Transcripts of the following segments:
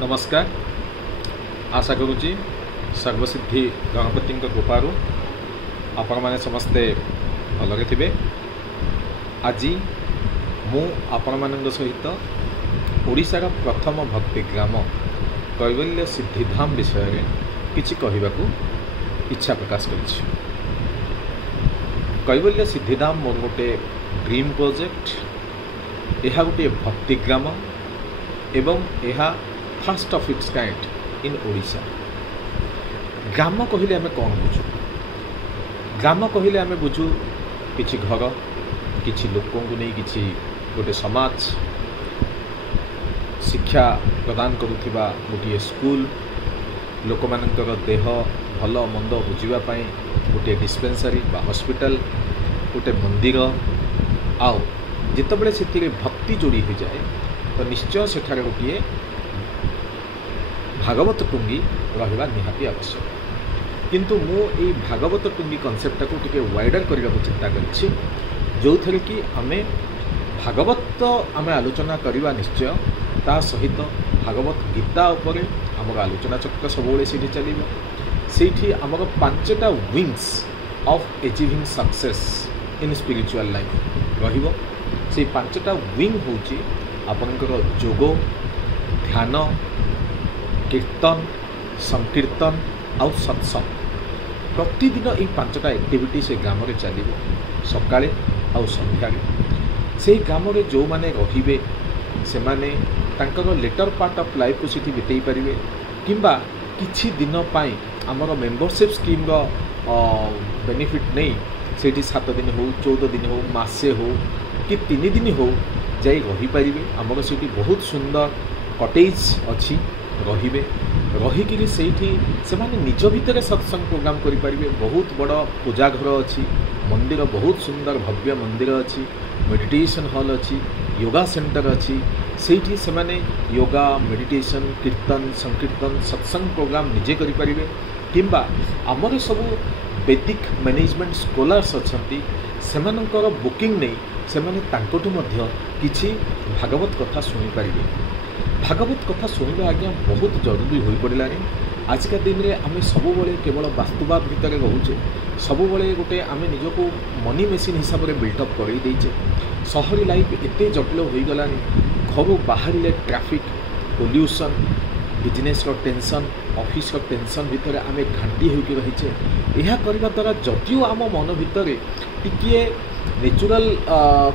नमस्कार। आशा करुच्ची सर्वसिद्धि गणपति कृपार आपण मैंने समस्ते भलरे थे। आज मु आपण मान सहित ओडिशार प्रथम भक्तिग्राम कैवल्य सिद्धिधाम विषय किछि कहबाकू इच्छा प्रकाश करिछि। कैवल्य सिद्धिधाम मोर गोटे ड्रीम प्रोजेक्ट। यह गोटे भक्तिग्राम एवं यह first of its kind in Odisha. ग्राम कहले आमे कौन बुझू? ग्राम कहले आमे बुझू किछि घर, किछि लोकों को नहीं किछि गोटे समाज, शिक्षा प्रदान करुथिबा गोटे स्कूल, लोक मानकर देह भल मंद बुझिबा पई गोटे डिस्पेंसरी बा हॉस्पिटल, गोटे मंदिर। आउ जितेबले से भक्ति जोड़ी हो जाए तो निश्चय सेठारे गोटे भागवत टुंगी रहिबा निहाती आवश्यक। किंतु मु ए भागवत टुंगी कॉन्सेप्ट को टिके वाइडर करने को चिंता करिछि, जो थे कि आमे भागवत आमे आलोचना करवा निश्चय। ता सहित भागवत गीता उपरे आमर आलोचना चक्र सबुले से चलिबो। सेठी आमर 5टा wings of achieving success in spiritual life रहिबो। से 5टा विंग होची आपनकर जोग, ध्यान, कीर्तन, संकीर्तन आउ सत्संग। प्रतिदिन ये 5टा एक्टिविटी से ग्राम में चलो सकाळे आउ संध्या। से ग्राम में जो माने रहिबे से माने तांकर लेटर पार्ट ऑफ लाइफ को सीठी बितेई परिबे, किंबा किछि दिन पाई आमर मेंबरशिप स्कीम रो बेनिफिट नहीं सेठी 7 दिन हो, 14 दिन हो, मासे हो कि 3 दिन हो जाई रही पारिबे। आमर सेठी बहुत सुंदर कटेज अच्छी रहिबे। रहीकि सेठी से माने निज भितर सत्संग प्रोग्राम करि पारिबे। बहुत बड़ पूजा घर अच्छी, मंदिर बहुत सुंदर भव्य मंदिर अच्छी, मेडिटेशन हॉल अच्छी, योगा सेंटर अच्छी। सेठी से माने योगा, मेडिटेशन, कीर्तन, संकीर्तन, सत्संग प्रोग्राम निजे करि पारिबे। किंबा आमर सब वैदिक मैनेजमेंट स्कॉलर्स अच्छी, सेमानकर बुकिंग नहीं सेमाने तांकोटु मध्य किछि भागवत कथा शुणी पारिबे। भागवत कथा शुणा आज्ञा बहुत जरूरी हो पड़ा। आजका दिन में आम सब केवल वास्तुवाद भितर रोचे, सब गोटे आम निजक मनी मेसीन हिसाब से बिल्टअप कर देचे। सहरी लाइफ एत जटिल हो गला, घर बाहर traffic, pollution, business tension, office tension भितर आम घाटी होकर रहीचे। यह करने द्वारा जदिव आम मन भितर टिके नेचुरल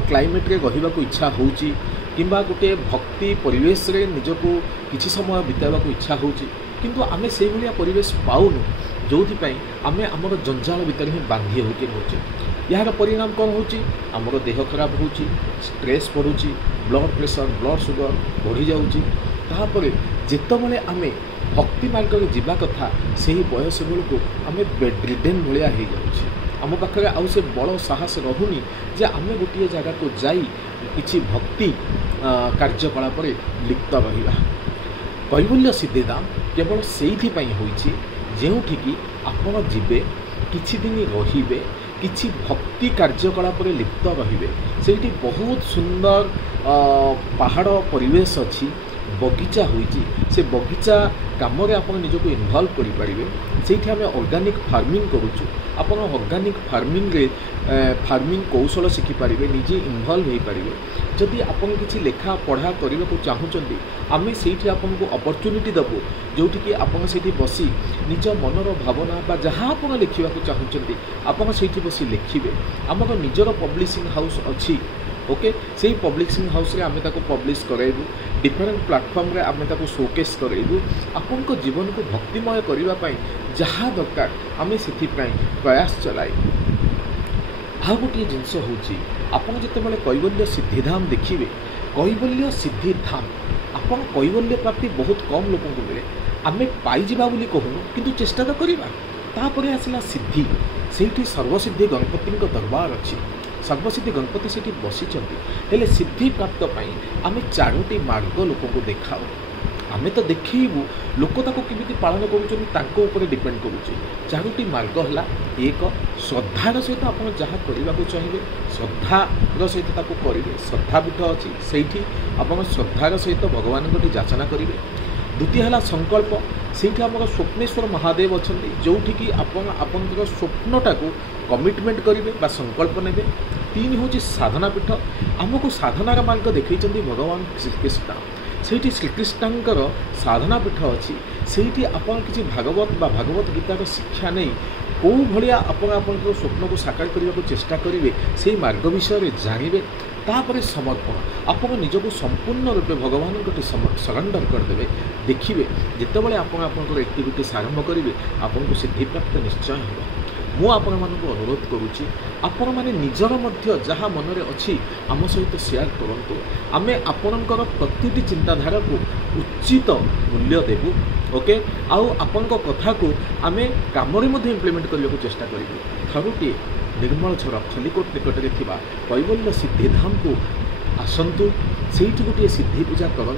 क्लाइमेट रे रहिबा को इच्छा होची, किंबा गोटे भक्ति परिवेश रे निजको किछि समय बिताइबा को इच्छा होची, किंतु आमे से भलिया परिवेश पाउनु, जोथि पई आमे हमर जंजाल भितर ही बांधी होके होचे। यार परिणाम कौन होची? हमर देह खराब होची, स्ट्रेस बढ़ुची, ब्लड प्रेशर, ब्लड शुगर बढ़ी जाउची। ताहापरे जेतबले आमे भक्ति मार्ग रे जिबा कथा सेही बयस बेलको आमे बेड रिडेन भलिया हे जाउची। आम पाखे आउ से बड़ साहस रहुनी जे आमे गोटे जगह को जाई किछि भक्ति कार्यकलाप लिप्त रहिबा। कैवल्य सिद्धिधाम केवल सेइथि पई होईछि जेउठिकी आपण जिबे, किछि दिन रहिबे, किछि भक्ति कार्यकलाप लिप्त रहिबे। सेठी बहुत सुंदर पहाड़ परिवेश अच्छी, बगीचा होईची। से बगीचा काम रे आपण निजको इन्वॉल्व करि परिबे। सेठी आमे ऑर्गेनिक फार्मिंग करूछु। आपण ऑर्गेनिक फार्मिंग रे फार्मिंग कौशल शिखि पारिबे, निजे इन्वॉल्व हो पारिबे। जदि आपण किछि लेखा पढ़ा करबा को चाहुचंती, आमे सेठी आपन को अपॉर्चुनिटी दबो, जोठी कि आपण सेठी बसी निज मनर भावना बा जहाँ आपण लिखिबा को चाहुचंती आपण सेठी बसी लिखिबे। हमर निजर पब्लिशिंग हाउस अछि। ओके, से पब्लिशिंग हाउस रे आमे ताको पब्लिश कराइबू, डिफरेंट प्लेटफॉर्म रे आमे ताको शोकेस कराइबू। आपन को जीवन को भक्तिमय करबा पई जहाँ दरकार आमे सेठी पई प्रयास चलाइबू। आ गोटे जिनस होची, आपन जेतेबेले कैवल्य सिद्धिधाम देखिबे, कैवल्य सिद्धिधाम आपन कैवल्य प्राप्ति बहुत कम लोक को मिले। आमे पाई जिबा बोली कहूनु, किंतु चेष्टा तो करिबा। तापरे आसला सिद्धि। सेठी सर्वसिद्धि गणपति दरबार अच्छी। सर्वसिद्धि गणपति से बसीचंती, हेले सिद्धि प्राप्त पाई आमे 4टी मार्ग लोक को देखाओ। आमे तो देखिबू लोक ताको केमिति पालन करूछन, ताको ऊपर डिपेंड करूछे। 4टी मार्ग हला, एक श्रद्धार सहित आपण जहाँ करबा को चाहिए श्रद्धार सहित ताको करिवे। श्रद्धापीठ अछि, सेठी आपण श्रद्धार सहित भगवान को याचना करिवे। द्वितीय है संकल्प से आम स्वप्नेश्वर महादेव अच्छा जो आपंकर स्वप्नटा को कमिटमेंट करेंगे संकल्प ने। तीन हूँ साधना पीठ आमको साधनार मार्ग देखते भगवान श्रीकृष्ण से श्रीकृष्णकर साधना पीठ अच्छी से आप किसी भागवत बा भागवत गीतार शिक्षा नहीं कौ भाया आप स्वप्न को साकार करने को चेष्टा करेंगे से मार्ग विषय जानवे तापर समर्पण आप निजक संपूर्ण रूपे भगवान गोटे सरेंडर करदे देखिए जितेबाला आप एक्टिविटीज आरंभ करेंगे आपको सिद्धि प्राप्त निश्चय हो। मु आपण मानक अनुरोध करुच्ची आपण मैंने निजर मध्य जहाँ मनरे अच्छी आम सहित शेयर करूँ आम आपणकर प्रति चिंताधारा को उचित मूल्य देवु। ओके आउ आपण कथा को आम कम इम्प्लीमेंट करने को चेष्टा करूँ। थरुटी निर्मल झर खलिकोट निकटने कैवल्य सिद्धिधाम को आसतु से गोटे सिद्धि पूजा करूँ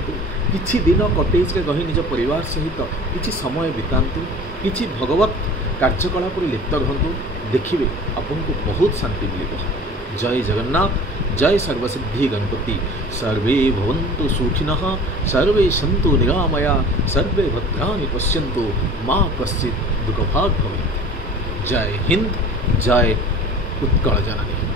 किछि दिन कटेज रही निज परिवार सहित किछि समय बितातु किछि भगवत कार्यकलाप लिप्त रहतु देखिए आपन को बहुत शांति मिले। जय जगन्नाथ जय सर्वसिद्धि गणपति सर्वे भवन्तु सुखिनः सर्वे सन्तु निरामया सर्वे भद्राणि पश्यन्तु मां कश्चित् दुःखभाग् भवेत्। जय हिंद जय उत्कल जननी।